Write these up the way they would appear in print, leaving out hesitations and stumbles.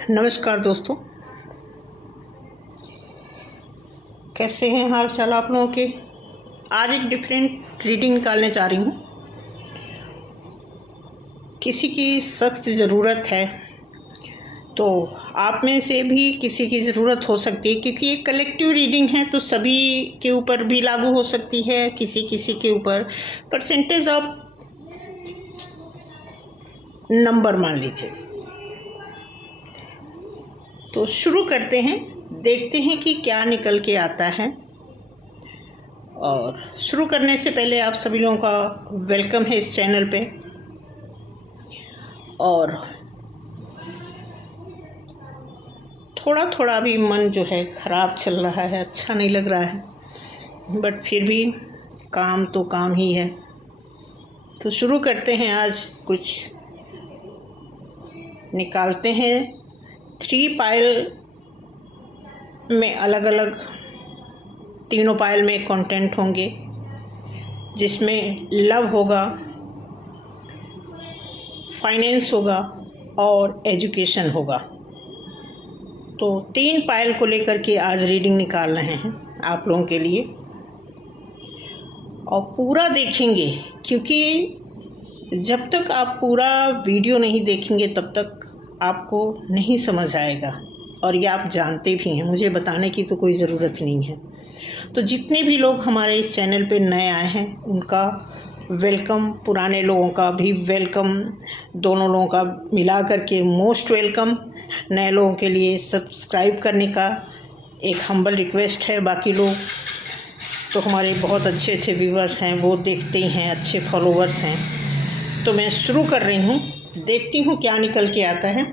नमस्कार दोस्तों, कैसे हैं हाल चाल आप लोगों के। आज एक डिफरेंट रीडिंग निकालने जा रही हूँ। किसी की सख्त ज़रूरत है तो आप में से भी किसी की ज़रूरत हो सकती है, क्योंकि ये कलेक्टिव रीडिंग है तो सभी के ऊपर भी लागू हो सकती है, किसी किसी के ऊपर परसेंटेज ऑफ नंबर मान लीजिए। तो शुरू करते हैं, देखते हैं कि क्या निकल के आता है। और शुरू करने से पहले आप सभी लोगों का वेलकम है इस चैनल पे। और थोड़ा थोड़ा भी मन जो है ख़राब चल रहा है, अच्छा नहीं लग रहा है, बट फिर भी काम तो काम ही है। तो शुरू करते हैं, आज कुछ निकालते हैं। 3 पाइल में अलग अलग, तीनों पाइल में कंटेंट होंगे, जिसमें लव होगा, फाइनेंस होगा और एजुकेशन होगा। तो 3 पाइल को लेकर के आज रीडिंग निकाल रहे हैं आप लोगों के लिए, और पूरा देखेंगे, क्योंकि जब तक आप पूरा वीडियो नहीं देखेंगे तब तक आपको नहीं समझ आएगा। और ये आप जानते भी हैं, मुझे बताने की तो कोई ज़रूरत नहीं है। तो जितने भी लोग हमारे इस चैनल पे नए आए हैं उनका वेलकम, पुराने लोगों का भी वेलकम, दोनों लोगों का मिला करके मोस्ट वेलकम। नए लोगों के लिए सब्सक्राइब करने का एक हम्बल रिक्वेस्ट है। बाकी लोग तो हमारे बहुत अच्छे अच्छे व्यूवर्स हैं, वो देखते ही हैं, अच्छे फॉलोवर्स हैं। तो मैं शुरू कर रही हूँ, देखती हूँ क्या निकल के आता है।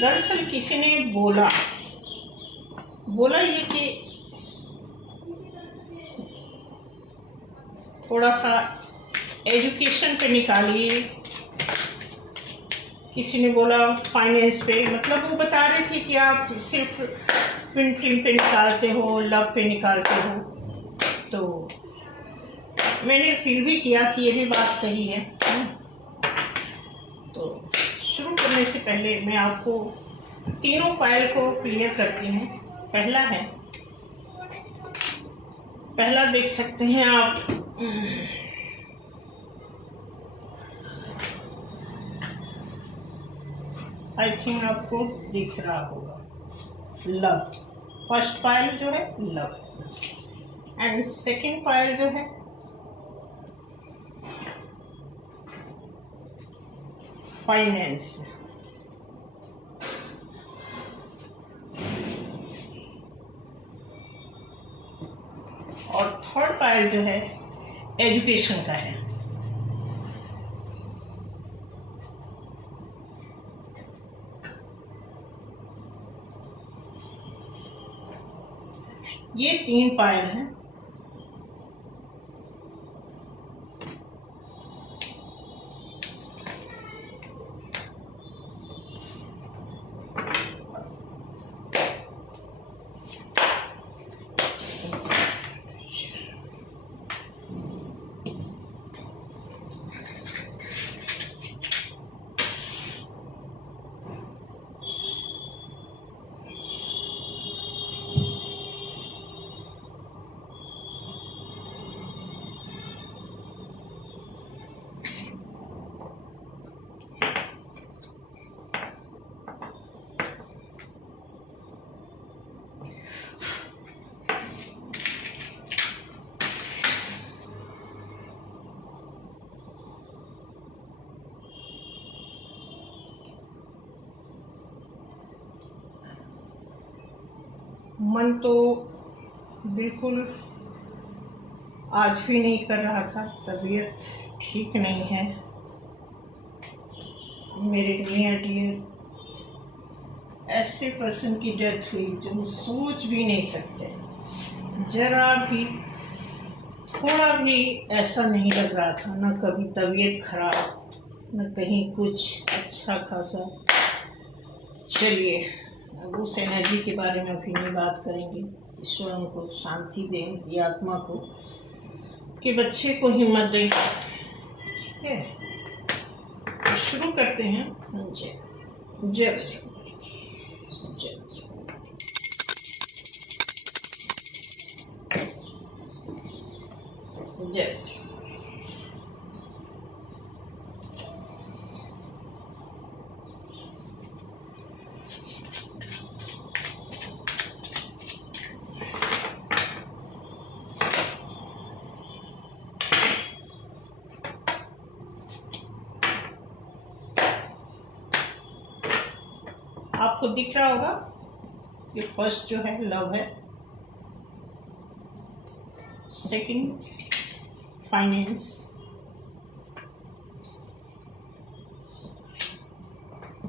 दरअसल किसी ने बोला ये कि थोड़ा सा एजुकेशन पे निकालिए, किसी ने बोला फाइनेंस पे। मतलब वो बता रहे थे कि आप सिर्फ ट्विन फ्लेम पे निकालते हो, लव पे निकालते हो। तो मैंने फील भी किया कि ये भी बात सही है। तो शुरू करने से पहले मैं आपको तीनों फाइल को क्लियर करती हूँ। पहला देख सकते हैं आप, आई थिंक आपको दिख रहा होगा, लव। फर्स्ट पाइल जो है लव, एंड सेकंड पाइल जो है फाइनेंस, और थर्ड पाइल जो है एजुकेशन का है। ये 3 पाइल हैं। मन तो बिल्कुल आज भी नहीं कर रहा था, तबीयत ठीक नहीं है। मेरे नियर डियर ऐसे पर्सन की डेथ हुई जो हम सोच भी नहीं सकते। जरा भी, थोड़ा भी ऐसा नहीं लग रहा था, ना कभी तबीयत खराब, न कहीं कुछ अच्छा खासा। चलिए अब उस एनर्जी के बारे में अभी नहीं बात करेंगे। ईश्वर उनको शांति दें, उनकी आत्मा को, कि बच्चे को हिम्मत दें। ठीक है, तो शुरू करते हैं। जय जय बजरंग, जय बजरंग। जय आपको दिख रहा होगा ये फर्स्ट जो है लव है, सेकंड फाइनेंस,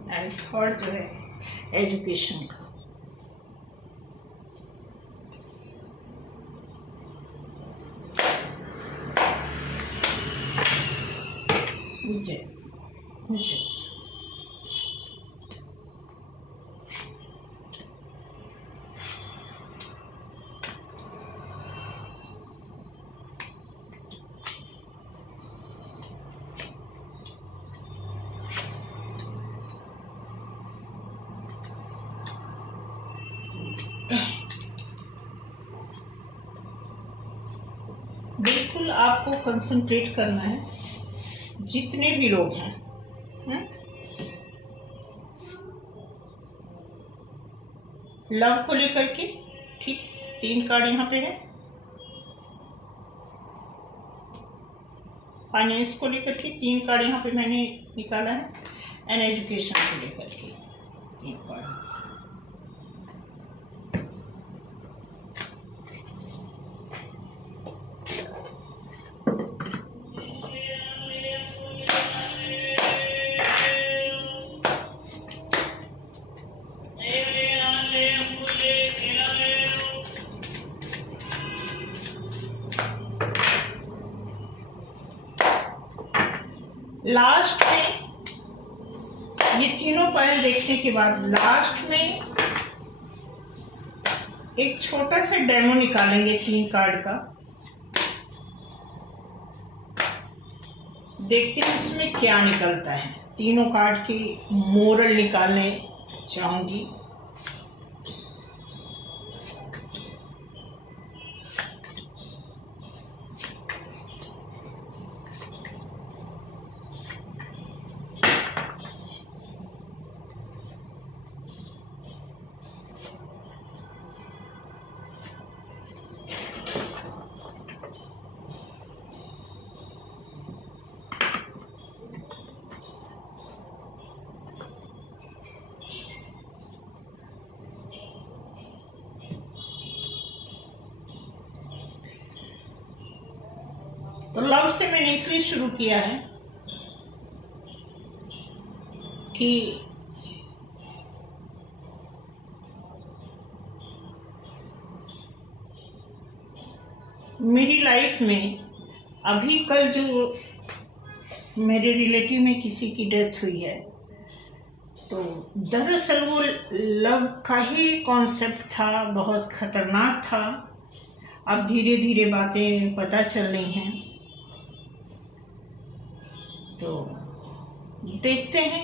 एंड थर्ड जो है एजुकेशन का। जय जय। बिल्कुल आपको कंसंट्रेट करना है, जितने भी लोग हैं। लव को लेकर के, ठीक, 3 कार्ड यहाँ पे है। फाइनेंस को लेकर के 3 कार्ड यहाँ पे मैंने निकाला है, एंड एजुकेशन को लेकर के 3 कार्ड। लास्ट में ये तीनों पायल देखने के बाद लास्ट में एक छोटा सा डेमो निकालेंगे 3 कार्ड का। देखते हैं उसमें क्या निकलता है। तीनों कार्ड की मोरल निकालने चाहूंगी। तो लव से मैंने इसलिए शुरू किया है कि मेरी लाइफ में अभी कल जो मेरे रिलेटिव में किसी की डेथ हुई है, तो दरअसल वो लव का ही कॉन्सेप्ट था, बहुत खतरनाक था। अब धीरे धीरे बातें पता चल रही हैं, तो देखते हैं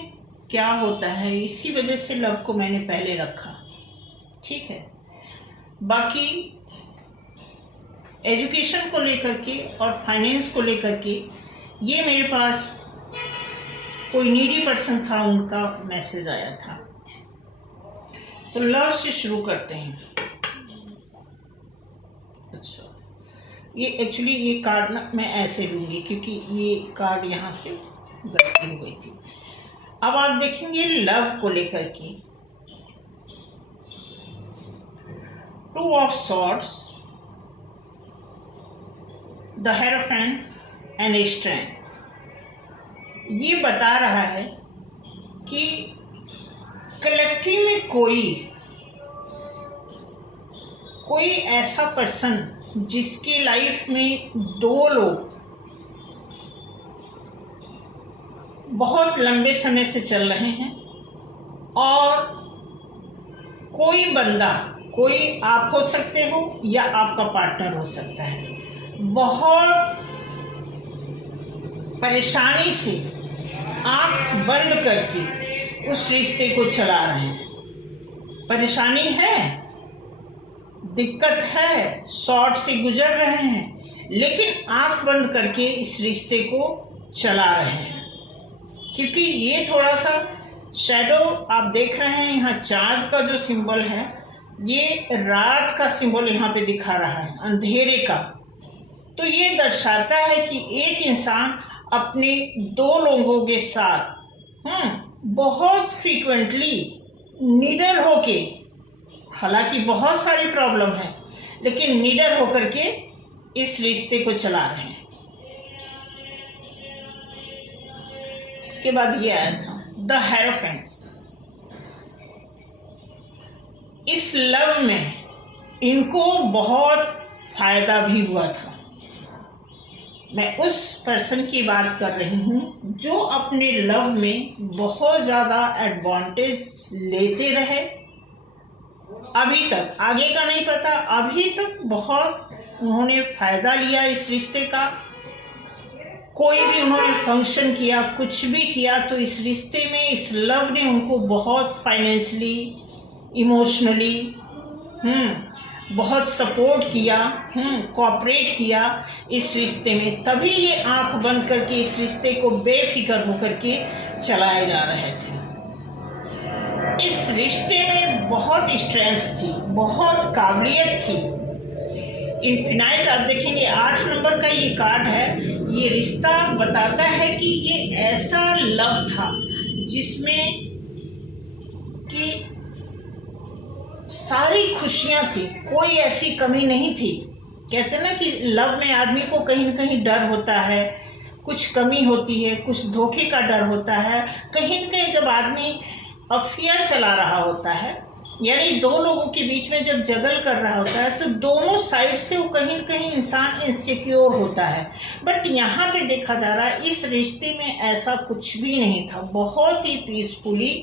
क्या होता है। इसी वजह से लव को मैंने पहले रखा, ठीक है। बाकी एजुकेशन को लेकर के और फाइनेंस को लेकर के ये मेरे पास कोई नीडी पर्सन था, उनका मैसेज आया था। तो लव से शुरू करते हैं। अच्छा, ये एक्चुअली ये कार्ड ना मैं ऐसे लूँगी क्योंकि ये कार्ड यहाँ से गलती हो गई थी। अब आप देखेंगे लव को लेकर के 2 of swords, the hierophant and strength. ये बता रहा है कि कलेक्टिव में कोई ऐसा पर्सन जिसकी लाइफ में 2 लोग बहुत लंबे समय से चल रहे हैं और कोई बंदा, कोई आप हो सकते हो या आपका पार्टनर हो सकता है, बहुत परेशानी से आंख बंद करके उस रिश्ते को चला रहे हैं। परेशानी है, दिक्कत है, शॉर्ट से गुजर रहे हैं, लेकिन आंख बंद करके इस रिश्ते को चला रहे हैं। क्योंकि ये थोड़ा सा शैडो आप देख रहे हैं, यहाँ चांद का जो सिंबल है, ये रात का सिंबल यहाँ पे दिखा रहा है, अंधेरे का। तो ये दर्शाता है कि एक इंसान अपने दो लोगों के साथ बहुत फ्रीक्वेंटली निडर होके, हालांकि बहुत सारी प्रॉब्लम है, लेकिन निडर होकर के इस रिश्ते को चला रहे हैं। इसके बाद ये आया था द हेरोफेंट्स। इस लव में इनको बहुत फायदा भी हुआ था। मैं उस पर्सन की बात कर रही हूँ जो अपने लव में बहुत ज़्यादा एडवांटेज लेते रहे। अभी तक, आगे का नहीं पता, अभी तक बहुत उन्होंने फ़ायदा लिया इस रिश्ते का। कोई भी उन्होंने फंक्शन किया, कुछ भी किया, तो इस रिश्ते में, इस लव ने उनको बहुत फाइनेंशियली, इमोशनली बहुत सपोर्ट किया, कोऑपरेट किया इस रिश्ते में। तभी ये आंख बंद करके इस रिश्ते को बेफिक्र होकर के चलाए जा रहे थे। इस रिश्ते में बहुत स्ट्रेंथ थी, बहुत काबिलियत थी। इन्फिनाइट आप देखेंगे 8 नंबर का ये कार्ड है। ये रिश्ता बताता है कि ये ऐसा लव था जिसमें कि सारी खुशियां थी, कोई ऐसी कमी नहीं थी। कहते हैं ना कि लव में आदमी को कहीं न कहीं डर होता है, कुछ कमी होती है, कुछ धोखे का डर होता है। कहीं न कहीं जब आदमी अफेयर चला रहा होता है, यानी दो लोगों के बीच में जब जगल कर रहा होता है, तो दोनों साइड से वो कहीं न कहीं इंसान इनसिक्योर होता है। बट यहाँ पे देखा जा रहा है इस रिश्ते में ऐसा कुछ भी नहीं था। बहुत ही पीसफुली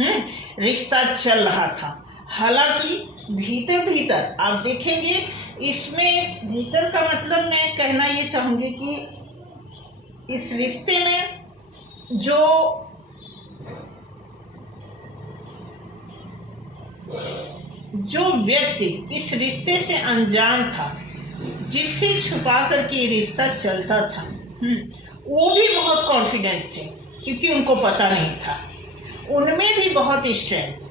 रिश्ता चल रहा था। हालांकि भीतर भीतर आप देखेंगे, इसमें भीतर का मतलब मैं कहना ये चाहूँगी कि इस रिश्ते में जो व्यक्ति इस रिश्ते से अनजान था, जिससे छुपा करके ये रिश्ता चलता था, वो भी बहुत कॉन्फिडेंट थे क्योंकि उनको पता नहीं था। उनमें भी बहुत स्ट्रेंथ।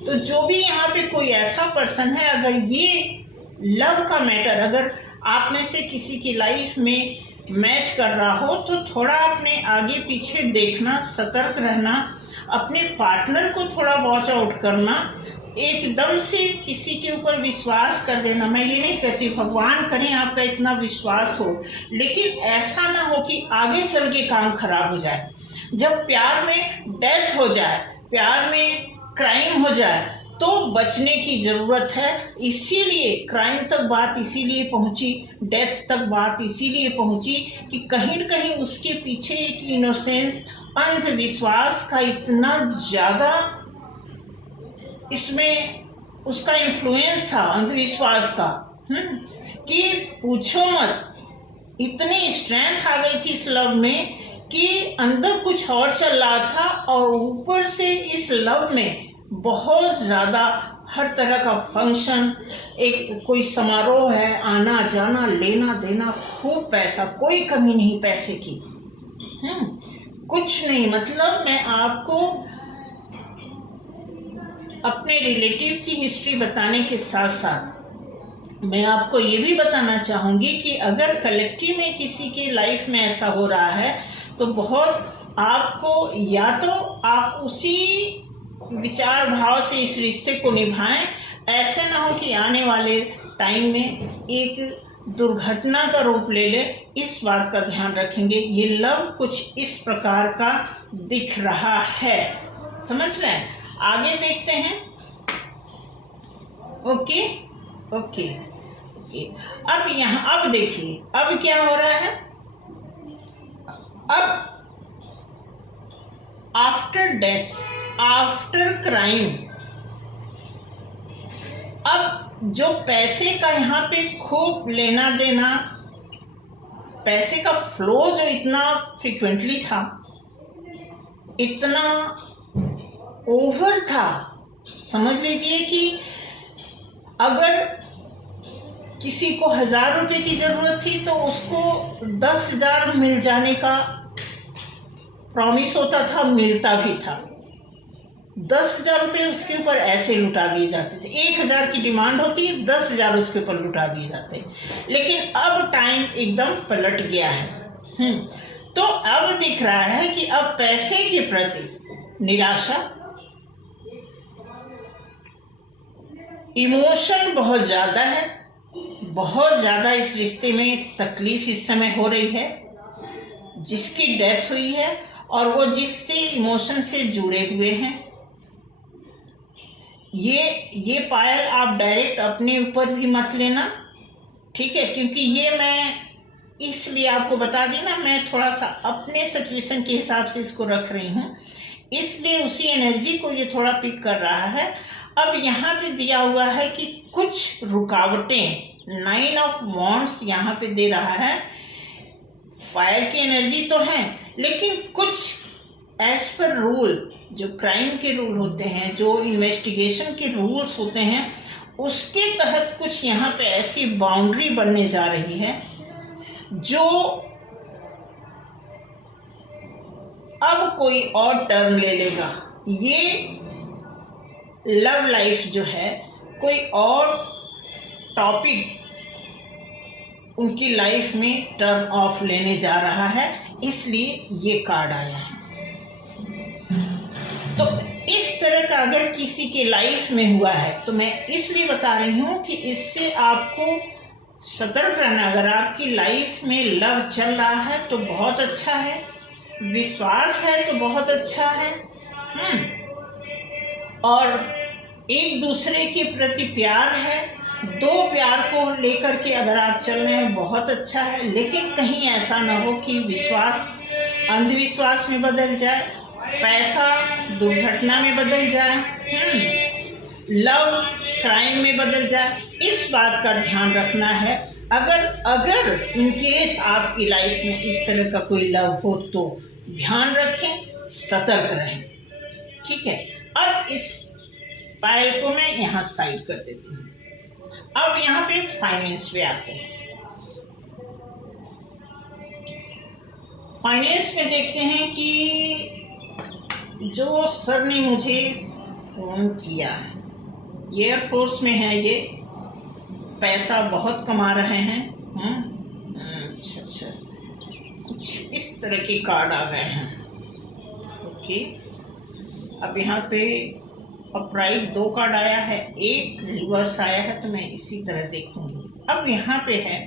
तो जो भी यहाँ पे कोई ऐसा पर्सन है, अगर ये लव का मैटर अगर आप में से किसी की लाइफ में मैच कर रहा हो, तो थोड़ा अपने आगे पीछे देखना, सतर्क रहना, अपने पार्टनर को थोड़ा वॉच आउट करना। एकदम से किसी के ऊपर विश्वास कर देना, मैं ये नहीं कहती, भगवान करें आपका इतना विश्वास हो, लेकिन ऐसा ना हो कि आगे चल के काम खराब हो जाए। जब प्यार में डेथ हो जाए, प्यार में क्राइम हो जाए, तो बचने की ज़रूरत है। इसीलिए क्राइम तक बात इसीलिए पहुंची, डेथ तक बात इसीलिए पहुंची कि कहीं न कहीं उसके पीछे एक इनोसेंस, अंधविश्वास का इतना ज़्यादा इसमें उसका इन्फ्लुएंस था, अंधविश्वास का, कि पूछो मत। इतनी स्ट्रेंथ आ गई थी इस लव में कि अंदर कुछ और चल रहा था, और ऊपर से इस लव में बहुत ज़्यादा हर तरह का फंक्शन, एक कोई समारोह है, आना जाना, लेना देना, खूब पैसा, कोई कमी नहीं पैसे की, कुछ नहीं। मतलब मैं आपको अपने रिलेटिव की हिस्ट्री बताने के साथ साथ मैं आपको ये भी बताना चाहूँगी कि अगर कलेक्टिव में किसी के लाइफ में ऐसा हो रहा है, तो बहुत आपको, या तो आप उसी विचार भाव से इस रिश्ते को निभाएं। ऐसे ना हो कि आने वाले टाइम में एक दुर्घटना का रूप ले ले। इस बात का ध्यान रखेंगे। ये लव कुछ इस प्रकार का दिख रहा है, समझ रहे हैं। आगे देखते हैं। Okay okay okay. अब देखिए अब क्या हो रहा है। अब आफ्टर डेथ, आफ्टर क्राइम। अब जो पैसे का यहाँ पे खूब लेना देना, पैसे का फ्लो जो इतना फ्रिक्वेंटली था, इतना ओवर था, समझ लीजिए कि अगर किसी को 1000 रुपये की ज़रूरत थी तो उसको 10,000 मिल जाने का प्रॉमिस होता था, मिलता भी था। 10,000 रुपये उसके ऊपर ऐसे लुटा दिए जाते थे। 1,000 की डिमांड होती, 10,000 उसके ऊपर लुटा दिए जाते। लेकिन अब टाइम एकदम पलट गया है। तो अब दिख रहा है कि अब पैसे के प्रति निराशा, इमोशन बहुत ज़्यादा है, बहुत ज़्यादा इस रिश्ते में तकलीफ इस समय हो रही है। जिसकी डेथ हुई है और वो जिससे इमोशन से जुड़े हुए हैं, ये पायल आप डायरेक्ट अपने ऊपर भी मत लेना, ठीक है? क्योंकि ये मैं इसलिए आपको बता दी ना, मैं थोड़ा सा अपने सिचुएशन के हिसाब से इसको रख रही हूँ, इसलिए उसी एनर्जी को ये थोड़ा पिक कर रहा है। अब यहाँ पे दिया हुआ है कि कुछ रुकावटें, 9 ऑफ वॉन्ड्स यहाँ पे दे रहा है। फायर की एनर्जी तो है, लेकिन कुछ एज पर रूल, जो क्राइम के रूल होते हैं, जो इन्वेस्टिगेशन के रूल्स होते हैं, उसके तहत कुछ यहाँ पे ऐसी बाउंड्री बनने जा रही है जो अब कोई और टर्न ले लेगा। ये लव लाइफ जो है कोई और टॉपिक उनकी लाइफ में टर्न ऑफ लेने जा रहा है, इसलिए ये कार्ड आया है। तो इस तरह का अगर किसी के लाइफ में हुआ है तो मैं इसलिए बता रही हूँ कि इससे आपको सतर्क रहना। अगर आपकी लाइफ में लव चल रहा है तो बहुत अच्छा है, विश्वास है तो बहुत अच्छा है, और एक दूसरे के प्रति प्यार है, दो प्यार को लेकर के अगर आप चल रहे हैं बहुत अच्छा है। लेकिन कहीं ऐसा ना हो कि विश्वास अंधविश्वास में बदल जाए, पैसा दुर्घटना में बदल जाए, लव क्राइम में बदल जाए। इस बात का ध्यान रखना है। अगर इन केस आपकी लाइफ में इस तरह का कोई लव हो तो ध्यान रखें, सतर्क रहें, ठीक है? अब इस फाइल को मैं यहाँ साइड कर देती हूँ। अब यहाँ पे फाइनेंस पे आते हैं। फाइनेंस में देखते हैं कि जो सर ने मुझे फोन किया, एयरफोर्स में है, ये पैसा बहुत कमा रहे हैं। अच्छा, कुछ इस तरह के कार्ड आ गए हैं। ओके, अब यहाँ पे अपराइट 2 कार्ड आया है, एक रिवर्स आया है, तो मैं इसी तरह देखूंगी। अब यहाँ पे है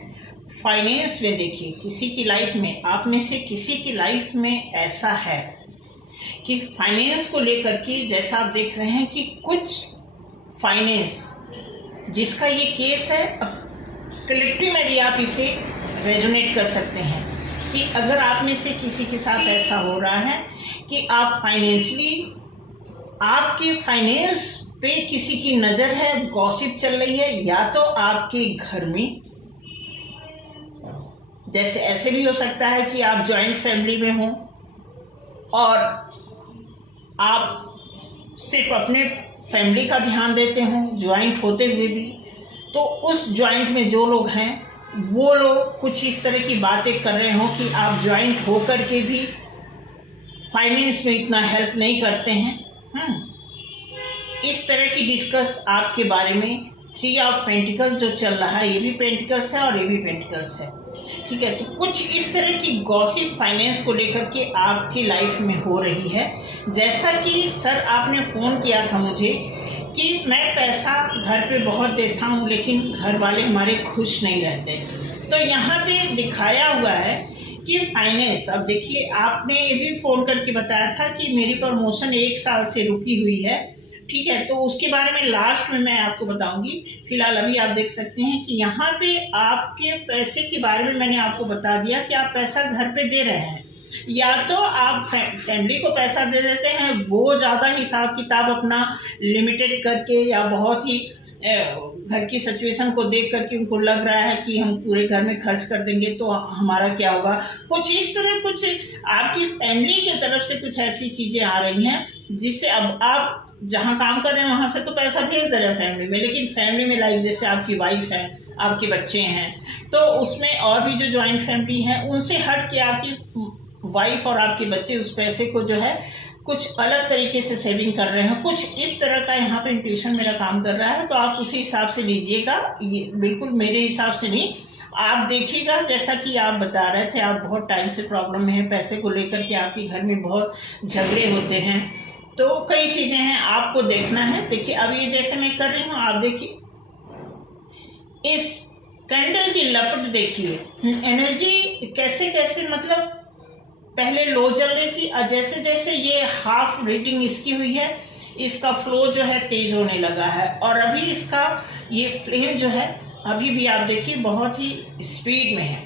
फाइनेंस में। देखिए, किसी की लाइफ में, आप में से किसी की लाइफ में ऐसा है कि फाइनेंस को लेकर के, जैसा आप देख रहे हैं कि कुछ फाइनेंस जिसका ये केस है, कलेक्टिव में भी आप इसे रेजोनेट कर सकते हैं कि अगर आप में से किसी के साथ ऐसा हो रहा है कि आप फाइनेंशियली, आपके फाइनेंस पे किसी की नज़र है, गॉसिप चल रही है, या तो आपके घर में, जैसे ऐसे भी हो सकता है कि आप जॉइंट फैमिली में हो और आप सिर्फ अपने फैमिली का ध्यान देते हो, जॉइंट होते हुए भी, तो उस जॉइंट में जो लोग हैं वो लोग कुछ इस तरह की बातें कर रहे हो कि आप जॉइंट होकर के भी फाइनेंस में इतना हेल्प नहीं करते हैं। इस तरह की डिस्कस आपके बारे में 3 ऑफ पेंटिकल्स जो चल रहा है, ये भी पेंटिकल्स है और ये भी पेंटिकल्स है, ठीक है? तो कुछ इस तरह की गॉसिप फाइनेंस को लेकर के आपकी लाइफ में हो रही है। जैसा कि सर आपने फ़ोन किया था मुझे कि मैं पैसा घर पे बहुत देता हूँ लेकिन घर वाले हमारे खुश नहीं रहते, तो यहाँ पे दिखाया हुआ है कि फाइनेंस। अब देखिए, आपने ये भी फ़ोन करके बताया था कि मेरी प्रमोशन 1 साल से रुकी हुई है, ठीक है? तो उसके बारे में लास्ट में मैं आपको बताऊंगी। फिलहाल अभी आप देख सकते हैं कि यहाँ पे आपके पैसे के बारे में मैंने आपको बता दिया कि आप पैसा घर पे दे रहे हैं, या तो आप फैमिली को पैसा दे देते हैं, वो ज़्यादा हिसाब किताब अपना लिमिटेड करके, या बहुत ही घर की सिचुएशन को देख करके उनको लग रहा है कि हम पूरे घर में खर्च कर देंगे तो हमारा क्या होगा, कुछ इस तरह कुछ आपकी फैमिली की तरफ से कुछ ऐसी चीज़ें आ रही हैं जिससे अब आप जहाँ काम कर रहे हैं वहाँ से तो पैसा भेज दे रहे हैं फैमिली में, लेकिन फैमिली में लाइक जैसे आपकी वाइफ है, आपके बच्चे हैं, तो उसमें और भी जो जॉइंट फैमिली है उनसे हट के आपकी वाइफ और आपके बच्चे उस पैसे को जो है कुछ अलग तरीके से सेविंग कर रहे हैं, कुछ इस तरह का यहाँ पे इंट्यूशन मेरा काम कर रहा है। तो आप उसी हिसाब से लीजिएगा, ये बिल्कुल मेरे हिसाब से नहीं, आप देखिएगा। जैसा कि आप बता रहे थे आप बहुत टाइम से प्रॉब्लम में है, पैसे को लेकर के आपके घर में बहुत झगड़े होते हैं, तो कई चीज़ें हैं आपको देखना है। देखिए अब ये जैसे मैं कर रही हूँ, आप देखिए इस कैंडल की लपट देखिए, एनर्जी कैसे कैसे मतलब पहले लो चल रही थी और जैसे जैसे ये हाफ रीडिंग इसकी हुई है, इसका फ्लो जो है तेज होने लगा है, और अभी इसका ये फ्लेम जो है अभी भी आप देखिए बहुत ही स्पीड में है।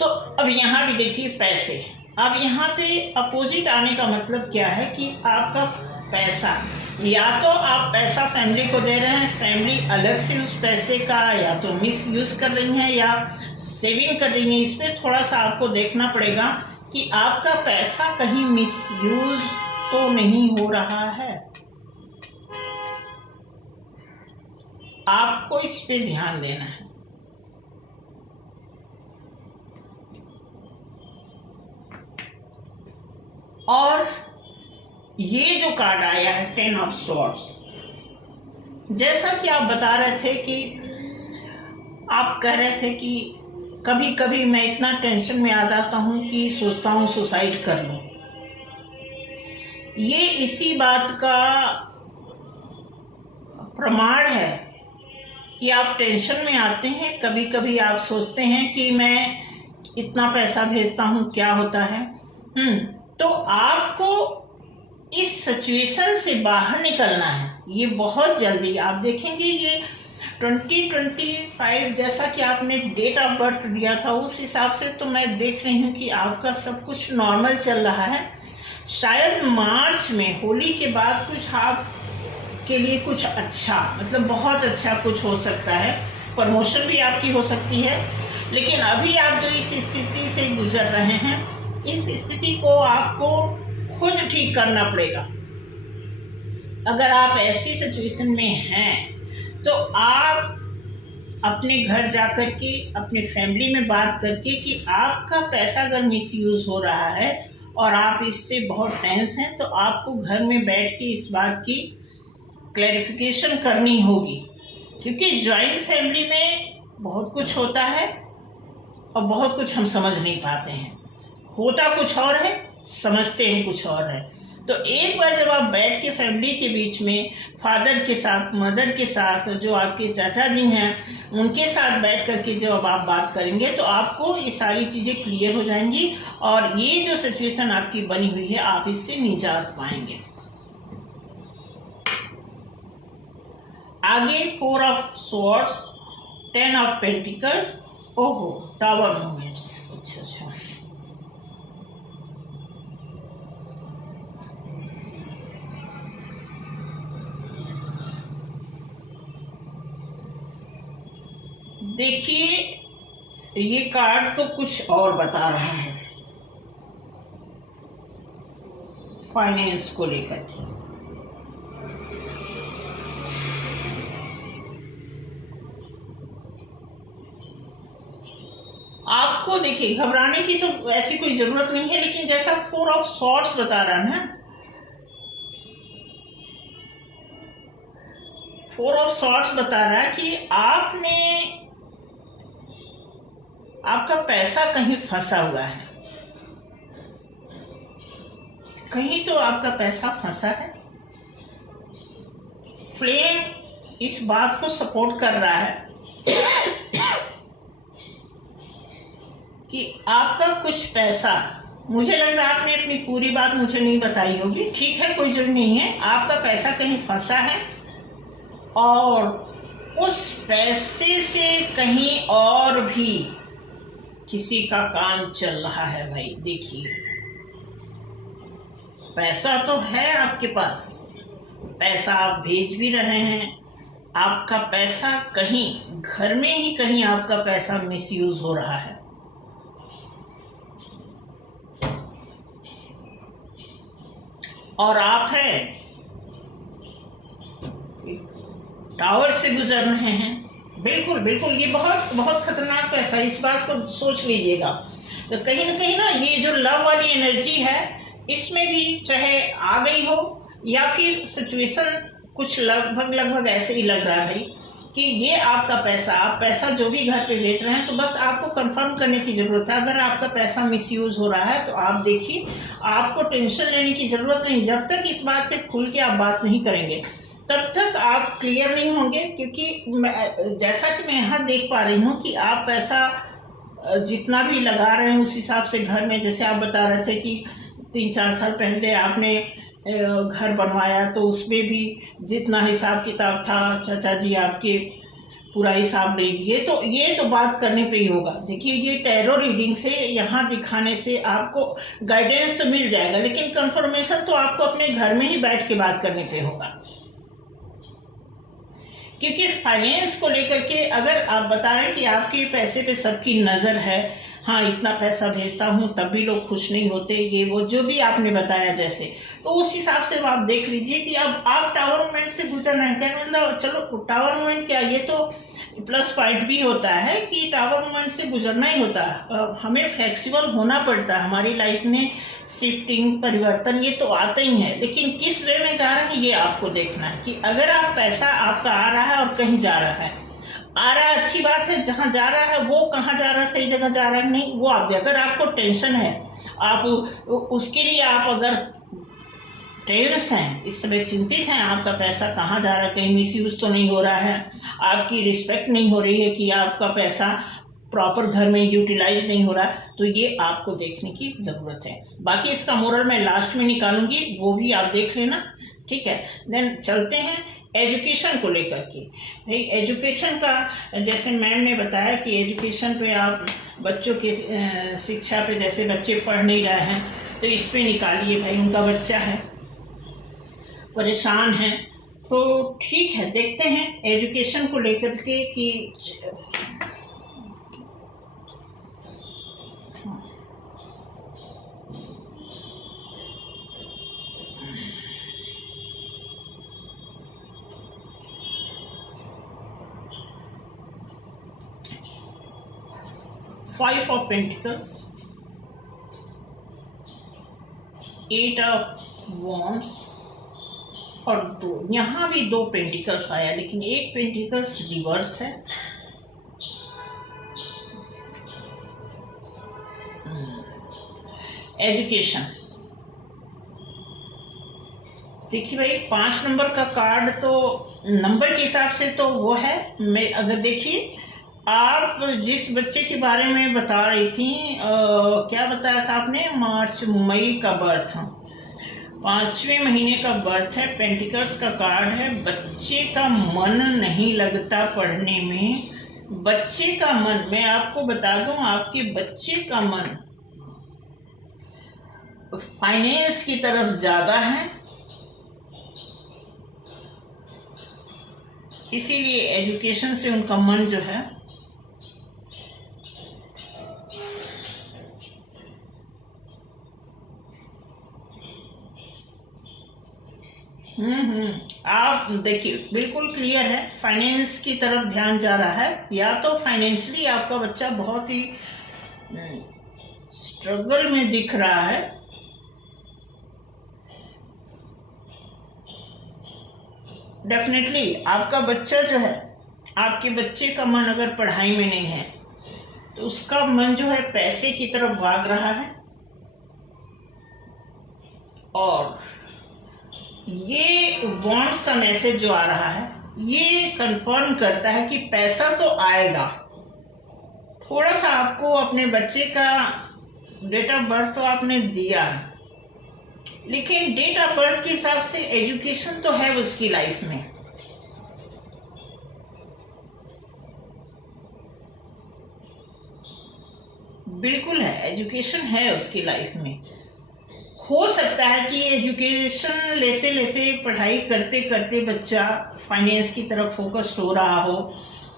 तो अब यहाँ भी देखिए पैसे, अब यहाँ पे अपोजिट आने का मतलब क्या है कि आपका पैसा, या तो आप पैसा फैमिली को दे रहे हैं, फैमिली अलग से उस पैसे का या तो मिस यूज कर रही है या सेविंग कर रही है। इसमें थोड़ा सा आपको देखना पड़ेगा कि आपका पैसा कहीं मिस यूज तो नहीं हो रहा है, आपको इस पे ध्यान देना है। और ये जो कार्ड आया है 10 ऑफ स्वॉर्ड्स, जैसा कि आप बता रहे थे कि आप कह रहे थे कि कभी कभी मैं इतना टेंशन में आ जाता हूं कि सोचता हूं सुसाइड कर लूं। ये इसी बात का प्रमाण है कि आप टेंशन में आते हैं, कभी कभी आप सोचते हैं कि मैं इतना पैसा भेजता हूं क्या होता है। तो आपको इस सिचुएशन से बाहर निकलना है, ये बहुत जल्दी। आप देखेंगे ये 2025 जैसा कि आपने डेट ऑफ बर्थ दिया था उस हिसाब से तो मैं देख रही हूँ कि आपका सब कुछ नॉर्मल चल रहा है। शायद मार्च में होली के बाद कुछ आपके लिए कुछ अच्छा, मतलब बहुत अच्छा कुछ हो सकता है, प्रमोशन भी आपकी हो सकती है। लेकिन अभी आप जो इस स्थिति से गुजर रहे हैं, इस स्थिति को आपको खुद ठीक करना पड़ेगा। अगर आप ऐसी सिचुएशन में हैं तो आप अपने घर जाकर के अपने फैमिली में बात करके कि आपका पैसा अगर मिसयूज हो रहा है और आप इससे बहुत टेंस हैं, तो आपको घर में बैठ के इस बात की क्लैरिफिकेशन करनी होगी। क्योंकि जॉइंट फैमिली में बहुत कुछ होता है और बहुत कुछ हम समझ नहीं पाते हैं, होता कुछ और है, समझते हैं कुछ और है। तो एक बार जब आप बैठ के फैमिली के बीच में फादर के साथ, मदर के साथ, जो आपके चाचा जी हैं उनके साथ बैठ करके जब आप बात करेंगे तो आपको ये सारी चीज़ें क्लियर हो जाएंगी और ये जो सिचुएशन आपकी बनी हुई है आप इससे निजात पाएंगे। आगे 4 ऑफ स्वॉर्ड्स, 10 ऑफ पेंटिकल्स, ओहो टावर मूवमेंट्स। अच्छा देखिए ये कार्ड तो कुछ और बता रहा है फाइनेंस को लेकर के। आपको देखिए घबराने की तो ऐसी कोई जरूरत नहीं है, लेकिन जैसा 4 ऑफ स्वॉर्ड्स बता रहा है ना, 4 ऑफ स्वॉर्ड्स बता रहा है कि आपका पैसा कहीं फंसा हुआ है, कहीं तो आपका पैसा फंसा है। फ्लेम इस बात को सपोर्ट कर रहा है कि आपका कुछ पैसा, मुझे लग रहा है आपने अपनी पूरी बात मुझे नहीं बताई होगी, ठीक है कोई जरूरी नहीं है, आपका पैसा कहीं फंसा है और उस पैसे से कहीं और भी किसी का काम चल रहा है भाई। देखिए, पैसा तो है आपके पास, पैसा आप भेज भी रहे हैं, आपका पैसा कहीं घर में ही कहीं आपका पैसा मिसयूज हो रहा है। और आप है टावर से गुजर रहे हैं। बिल्कुल बिल्कुल, ये बहुत बहुत खतरनाक पैसा है, इस बात को सोच लीजिएगा। तो कहीं ना कहीं ना ये जो लव वाली एनर्जी है, इसमें भी चाहे आ गई हो या फिर सिचुएशन कुछ लगभग ऐसे ही लग रहा है भाई कि ये आपका पैसा, आप पैसा जो भी घर पे भेज रहे हैं, तो बस आपको कंफर्म करने की जरूरत है। अगर आपका पैसा मिसयूज हो रहा है तो आप देखिए, आपको टेंशन लेने की जरूरत नहीं। जब तक इस बात पे खुल के आप बात नहीं करेंगे तब तक आप क्लियर नहीं होंगे, क्योंकि जैसा कि मैं यहाँ देख पा रही हूँ कि आप पैसा जितना भी लगा रहे हैं उस हिसाब से घर में, जैसे आप बता रहे थे कि 3-4 साल पहले आपने घर बनवाया तो उसमें भी जितना हिसाब किताब था चाचा जी आपके पूरा हिसाब नहीं दिए। तो ये तो बात करने पे ही होगा। देखिए, ये टैरो रीडिंग से यहाँ दिखाने से आपको गाइडेंस तो मिल जाएगा, लेकिन कंफर्मेशन तो आपको अपने घर में ही बैठ के बात करने पे होगा। क्योंकि फाइनेंस को लेकर के अगर आप बता रहे हैं कि आपके पैसे पे सबकी नज़र है, हाँ इतना पैसा भेजता हूँ तब भी लोग खुश नहीं होते, ये वो जो भी आपने बताया जैसे, तो उस हिसाब से आप देख लीजिए कि अब आप टावर मूवमेंट से गुजर रहे हैं। क्या मतलब, चलो टावर मूवमेंट क्या, ये तो प्लस पॉइंट भी होता है कि टावर मूवमेंट से गुजरना ही होता है। हमें फ्लेक्सिबल होना पड़ता है, हमारी लाइफ में शिफ्टिंग परिवर्तन ये तो आते ही है, लेकिन किस वे में जा रहे हैं ये आपको देखना है। कि अगर आप पैसा आपका आ रहा है और कहीं जा रहा है, आ रहा है अच्छी बात है, जहाँ जा रहा है वो कहाँ जा रहा है, सही जगह जा रहा है नहीं, वो आप, अगर आपको टेंशन है, आप उसके लिए आप अगर टेंस हैं, इस समय चिंतित हैं, आपका पैसा कहाँ जा रहा है, कहीं मिसयूज तो नहीं हो रहा है, आपकी रिस्पेक्ट नहीं हो रही है कि आपका पैसा प्रॉपर घर में यूटिलाइज नहीं हो रहा है, तो ये आपको देखने की ज़रूरत है। बाकी इसका मोरल मैं लास्ट में निकालूंगी, वो भी आप देख लेना, ठीक है। देन चलते हैं एजुकेशन को लेकर के। भाई एजुकेशन का जैसे मैम ने बताया कि एजुकेशन पे आप बच्चों के शिक्षा पे, जैसे बच्चे पढ़ नहीं रहे हैं तो इस पे निकालिए। भाई उनका बच्चा है, परेशान है, तो ठीक है, देखते हैं एजुकेशन को लेकर के कि 5 of Pentacles, 8 of Wands और 2, यहाँ भी 2 पेंटिकल्स आया, लेकिन एक पेंटिकल्स रिवर्स है। एजुकेशन देखिए भाई, 5 नंबर का कार्ड तो नंबर के हिसाब से तो वो है। मैं अगर देखिए, आप जिस बच्चे के बारे में बता रही थी, क्या बताया था आपने, मार्च मई का बर्थ, 5वें महीने का बर्थ है, पेंटिकल्स का कार्ड है। बच्चे का मन नहीं लगता पढ़ने में, बच्चे का मन, मैं आपको बता दूं, आपके बच्चे का मन फाइनेंस की तरफ ज़्यादा है, इसीलिए एजुकेशन से उनका मन जो है आप देखिए बिल्कुल क्लियर है, फाइनेंस की तरफ ध्यान जा रहा है। या तो फाइनेंशियली आपका बच्चा बहुत ही स्ट्रगल में दिख रहा है, डेफिनेटली आपका बच्चा जो है, आपके बच्चे का मन अगर पढ़ाई में नहीं है तो उसका मन जो है पैसे की तरफ भाग रहा है। और ये बॉन्ड्स का मैसेज जो आ रहा है ये कंफर्म करता है कि पैसा तो आएगा। थोड़ा सा आपको अपने बच्चे का डेट ऑफ बर्थ तो आपने दिया है, लेकिन डेट ऑफ बर्थ के हिसाब से एजुकेशन तो है उसकी लाइफ में। बिल्कुल है, एजुकेशन है उसकी लाइफ में। हो सकता है कि एजुकेशन लेते लेते, पढ़ाई करते करते बच्चा फाइनेंस की तरफ फोकस्ड हो रहा हो,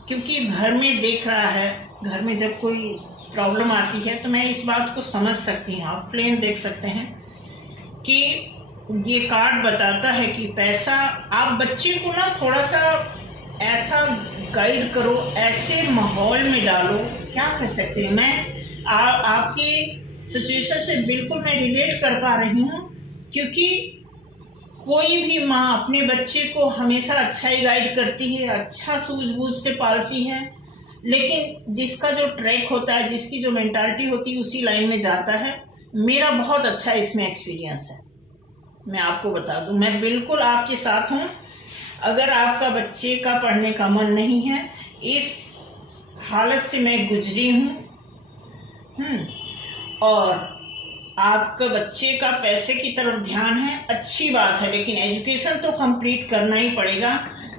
क्योंकि घर में देख रहा है, घर में जब कोई प्रॉब्लम आती है तो मैं इस बात को समझ सकती हूँ। आप फ्लेम देख सकते हैं कि ये कार्ड बताता है कि पैसा, आप बच्चे को ना थोड़ा सा ऐसा गाइड करो, ऐसे माहौल में डालो, क्या कह सकते हैं, मैं आपके सिचुएशन से बिल्कुल मैं रिलेट कर पा रही हूँ, क्योंकि कोई भी माँ अपने बच्चे को हमेशा अच्छा ही गाइड करती है, अच्छा सूझबूझ से पालती है, लेकिन जिसका जो ट्रैक होता है, जिसकी जो मेंटालिटी होती है, उसी लाइन में जाता है। मेरा बहुत अच्छा इसमें एक्सपीरियंस है, मैं आपको बता दूं, मैं बिल्कुल आपके साथ हूँ। अगर आपका बच्चे का पढ़ने का मन नहीं है, इस हालत से मैं गुजरी हूँ, और आपका बच्चे का पैसे की तरफ ध्यान है, अच्छी बात है, लेकिन एजुकेशन तो कंप्लीट करना ही पड़ेगा।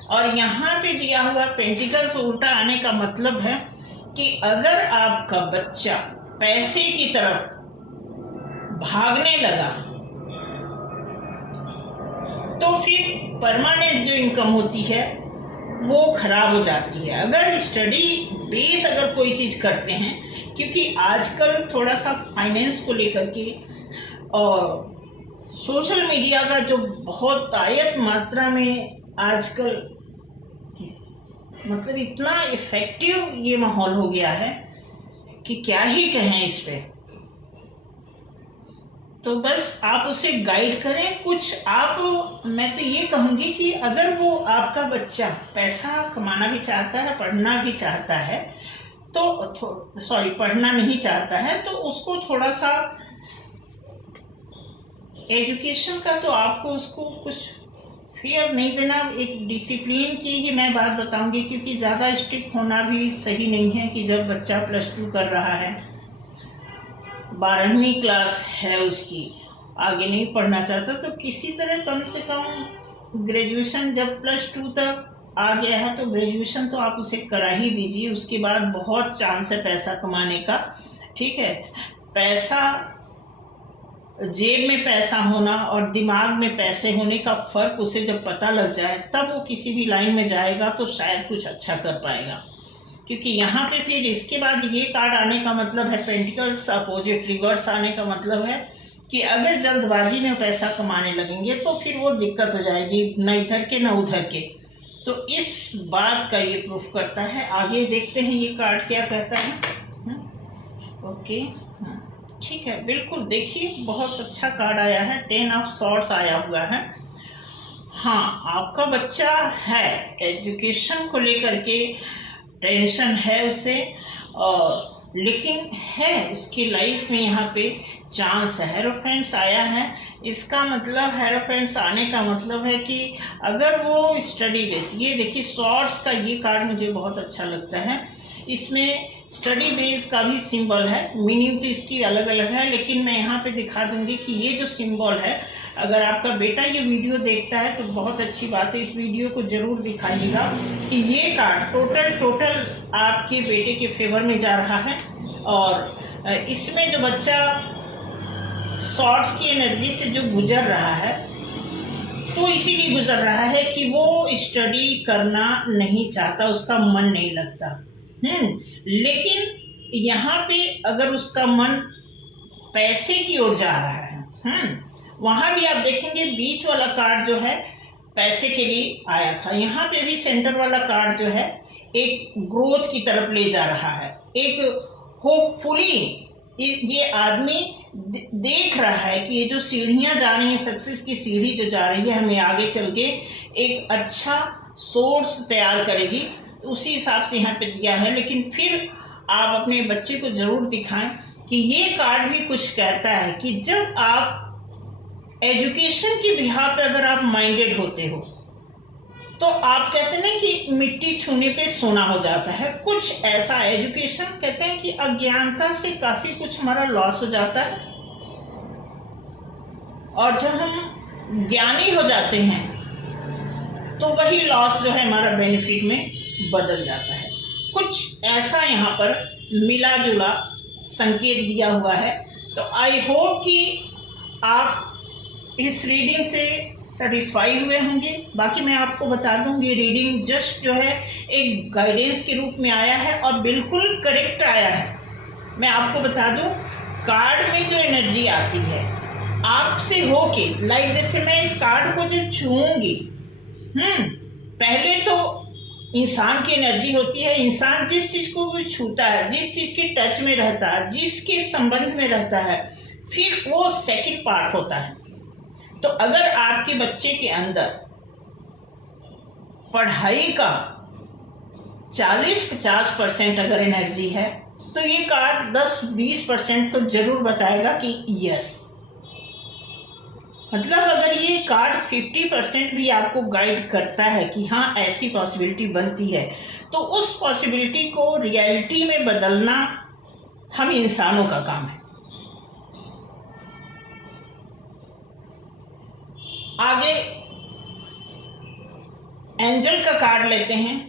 और यहाँ पे दिया हुआ पेंटिकल्स उल्टा आने का मतलब है कि अगर आपका बच्चा पैसे की तरफ भागने लगा तो फिर परमानेंट जो इनकम होती है वो खराब हो जाती है। अगर स्टडी बेस अगर कोई चीज़ करते हैं, क्योंकि आजकल थोड़ा सा फाइनेंस को लेकर के और सोशल मीडिया का जो बहुत आयत मात्रा में आजकल मतलब इतना इफेक्टिव ये माहौल हो गया है कि क्या ही कहें इस पे। तो बस आप उसे गाइड करें कुछ। आप, मैं तो ये कहूँगी कि अगर वो आपका बच्चा पैसा कमाना भी चाहता है, पढ़ना भी चाहता है, तो सॉरी पढ़ना नहीं चाहता है, तो उसको थोड़ा सा एजुकेशन का तो आपको उसको कुछ फियर नहीं देना। एक डिसिप्लिन की ही मैं बात बताऊंगी, क्योंकि ज़्यादा स्ट्रिक्ट होना भी सही नहीं है कि जब बच्चा +2 कर रहा है, 12वीं क्लास है उसकी, आगे नहीं पढ़ना चाहता, तो किसी तरह कम से कम ग्रेजुएशन, जब +2 तक आ गया है तो ग्रेजुएशन तो आप उसे करा ही दीजिए। उसके बाद बहुत चांस है पैसा कमाने का, ठीक है। पैसा, जेब में पैसा होना और दिमाग में पैसे होने का फ़र्क उसे जब पता लग जाए, तब वो किसी भी लाइन में जाएगा तो शायद कुछ अच्छा कर पाएगा। क्योंकि यहाँ पे फिर इसके बाद ये कार्ड आने का मतलब है पेंटिकल्स अपोजिट रिवर्स आने का मतलब है कि अगर जल्दबाजी में पैसा कमाने लगेंगे तो फिर वो दिक्कत हो जाएगी, न इधर के न उधर के। तो इस बात का ये प्रूफ करता है। आगे देखते हैं ये कार्ड क्या कहता है। ओके, ठीक है, बिल्कुल देखिए बहुत अच्छा कार्ड आया है, 10 ऑफ सॉर्ड्स आया हुआ है। हाँ, आपका बच्चा है, एजुकेशन को लेकर के टेंशन है उसे, और लेकिन है उसकी लाइफ में यहाँ पे चांस है। हेरोफेंट्स आया है, इसका मतलब हेरोफेंट्स आने का मतलब है कि अगर वो स्टडी बेस, ये देखिए सॉर्ड्स का ये कार्ड मुझे बहुत अच्छा लगता है। इसमें स्टडी बेस का भी सिंबल है, मीनिंग तो इसकी अलग अलग है, लेकिन मैं यहाँ पे दिखा दूंगी कि ये जो सिंबल है, अगर आपका बेटा ये वीडियो देखता है तो बहुत अच्छी बात है, इस वीडियो को जरूर दिखाइएगा कि ये कार्ड टोटल आपके बेटे के फेवर में जा रहा है। और इसमें जो बच्चा शॉर्ट्स की एनर्जी से जो गुजर रहा है, तो इसीलिए गुजर रहा है कि वो स्टडी करना नहीं चाहता, उसका मन नहीं लगता। लेकिन यहाँ पे अगर उसका मन पैसे की ओर जा रहा है, वहाँ भी आप देखेंगे बीच वाला कार्ड जो है पैसे के लिए आया था, यहाँ पे भी सेंटर वाला कार्ड जो है एक ग्रोथ की तरफ ले जा रहा है। एक होपफुली ये आदमी देख रहा है कि ये जो सीढ़ियाँ जा रही हैं, सक्सेस की सीढ़ी जो जा रही है, हमें आगे चल के एक अच्छा सोर्स तैयार करेगी, उसी हिसाब से यहाँ पे दिया है। लेकिन फिर आप अपने बच्चे को जरूर दिखाएं कि ये कार्ड भी कुछ कहता है कि जब आप एजुकेशन की बिहार पे अगर आप माइंडेड होते हो, तो आप कहते हैं ना कि मिट्टी छूने पे सोना हो जाता है, कुछ ऐसा एजुकेशन कहते हैं कि अज्ञानता से काफी कुछ हमारा लॉस हो जाता है, और जब हम ज्ञानी हो जाते हैं तो वही लॉस जो है हमारा बेनिफिट में बदल जाता है। कुछ ऐसा यहाँ पर मिला जुला संकेत दिया हुआ है। तो आई होप कि आप इस रीडिंग से सेटिस्फाई हुए होंगे। बाकी मैं आपको बता दूं, ये रीडिंग जस्ट जो है एक गाइडेंस के रूप में आया है और बिल्कुल करेक्ट आया है। मैं आपको बता दूं, कार्ड में जो एनर्जी आती है आपसे होके, लाइक जैसे मैं इस कार्ड को जो छूऊंगी, पहले तो इंसान की एनर्जी होती है। इंसान जिस चीज को भी छूता है, जिस चीज के टच में रहता है, जिसके संबंध में रहता है, फिर वो सेकंड पार्ट होता है। तो अगर आपके बच्चे के अंदर पढ़ाई का 40-50% अगर एनर्जी है, तो ये कार्ड 10-20% तो जरूर बताएगा कि यस। मतलब अगर ये कार्ड 50% भी आपको गाइड करता है कि हाँ ऐसी पॉसिबिलिटी बनती है, तो उस पॉसिबिलिटी को रियलिटी में बदलना हम इंसानों का काम है। आगे एंजल का कार्ड लेते हैं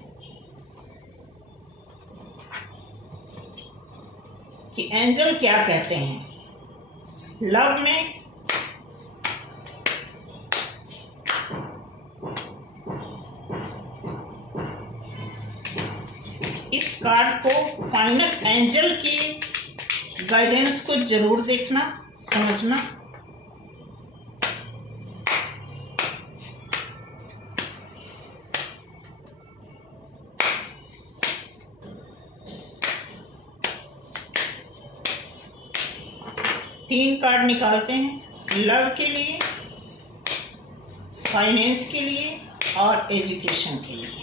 कि एंजल क्या कहते हैं लव में। इस कार्ड को फाइनल एंजल की गाइडेंस को जरूर देखना, समझना। तीन कार्ड निकालते हैं लव के लिए, फाइनेंस के लिए और एजुकेशन के लिए।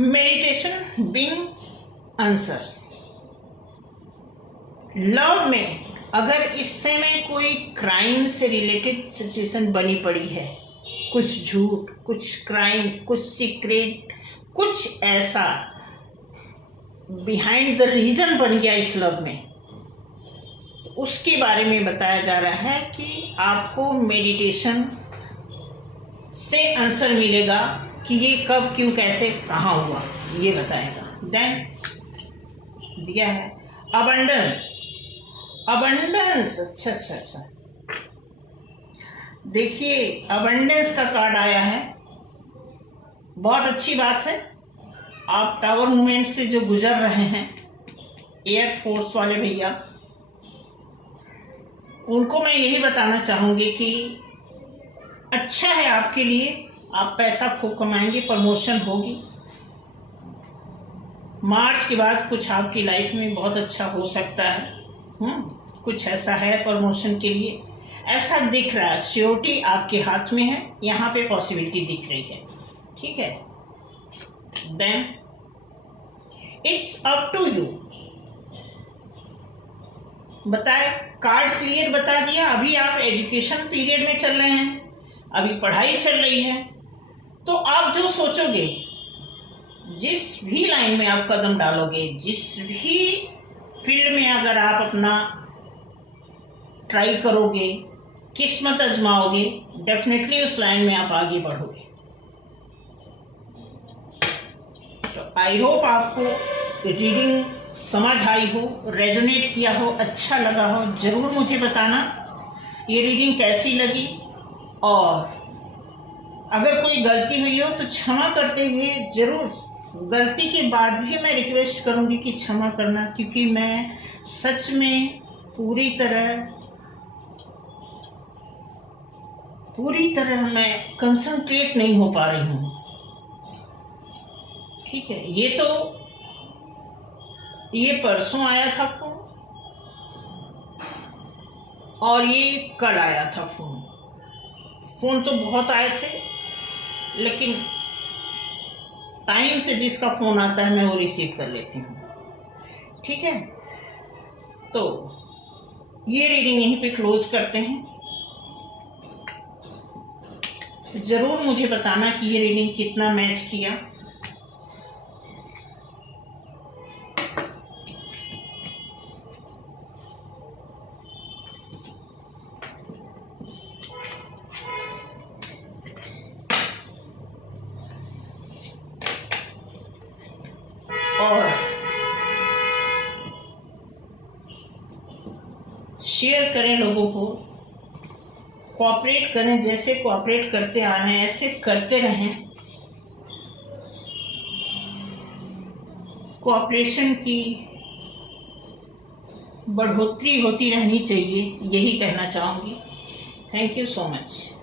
Meditation brings answers. लव में अगर इस समय कोई क्राइम से रिलेटेड सिचुएशन बनी पड़ी है, कुछ झूठ, कुछ क्राइम, कुछ सीक्रेट, कुछ ऐसा बिहाइंड द रीजन बन गया इस लव में, तो उसके बारे में बताया जा रहा है कि आपको मेडिटेशन से आंसर मिलेगा कि ये कब, क्यों, कैसे, कहाँ हुआ, ये बताएगा। देन दिया है अबंडेंस। अबंडेंस, अच्छा, देखिए अबंडेंस का कार्ड आया है। बहुत अच्छी बात है। आप टावर मूवमेंट से जो गुजर रहे हैं, एयरफोर्स वाले भैया, उनको मैं यही बताना चाहूँगी कि अच्छा है आपके लिए, आप पैसा खूब कमाएंगे, प्रमोशन होगी। मार्च के बाद कुछ आपकी लाइफ में बहुत अच्छा हो सकता है। कुछ ऐसा है प्रमोशन के लिए, ऐसा दिख रहा है। श्योरिटी आपके हाथ में है, यहाँ पे पॉसिबिलिटी दिख रही है। ठीक है, then it's up to you. बताए, कार्ड क्लियर बता दिया। अभी आप एजुकेशन पीरियड में चल रहे हैं, अभी पढ़ाई चल रही है, तो आप जो सोचोगे, जिस भी लाइन में आप कदम डालोगे, जिस भी फील्ड में अगर आप अपना ट्राई करोगे, किस्मत आजमाओगे, डेफिनेटली उस लाइन में आप आगे बढ़ोगे। तो आई होप आपको रीडिंग समझ आई हो, रेजोनेट किया हो, अच्छा लगा हो। जरूर मुझे बताना ये रीडिंग कैसी लगी, और अगर कोई गलती हुई हो तो क्षमा करते हुए जरूर, गलती के बाद भी मैं रिक्वेस्ट करूंगी कि क्षमा करना, क्योंकि मैं सच में पूरी तरह मैं कंसंट्रेट नहीं हो पा रही हूँ। ठीक है, ये परसों आया था फोन, और ये कल आया था फोन तो बहुत आए थे, लेकिन टाइम से जिसका फोन आता है मैं वो रिसीव कर लेती हूँ। ठीक है, तो ये रीडिंग यहीं पे क्लोज करते हैं। जरूर मुझे बताना कि ये रीडिंग कितना मैच किया। शेयर करें लोगों को, कोऑपरेट करें, जैसे कोऑपरेट करते आ रहे हैं ऐसे करते रहें। कोऑपरेशन की बढ़ोतरी होती रहनी चाहिए, यही कहना चाहूँगी। Thank you so much.